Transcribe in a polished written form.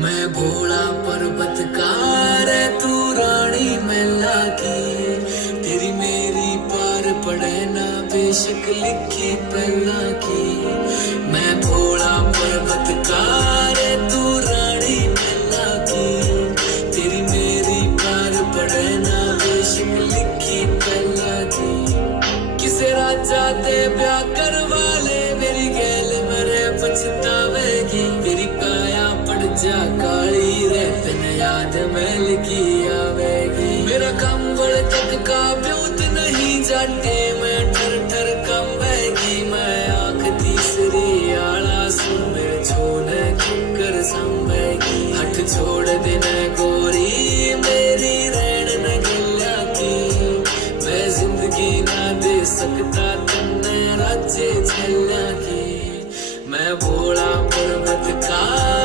मैं भोला पर्वतकार है, तू रानी मैला की। तेरी मेरी पार पड़े ना बेशक लिखी पहला की। मैं भोला पर्वतकार है, तू रानी मैला की। तेरी मेरी पार पड़े ना बेशक लिखी पहला की। किसे राजा दे ब्याह करवा ले, मेरी गैल मरे पछतावेगी। तेरी काया पड़ जा काली रे, तेन याद मैल की आवेगी। मेरा कंबल तक का ब्यूत नहीं जाटे, मैं ठर ठर कंबेगी। मैं आंख तीसरी आला सुन, मेरे छोने किकर संभेगी। हट छोड़ देना गोरी मेरी रैन न गिला की। मैं जिंदगी ना दे सकता तन्ने राज्य झल्ला की। मैं भोला पर्वतकार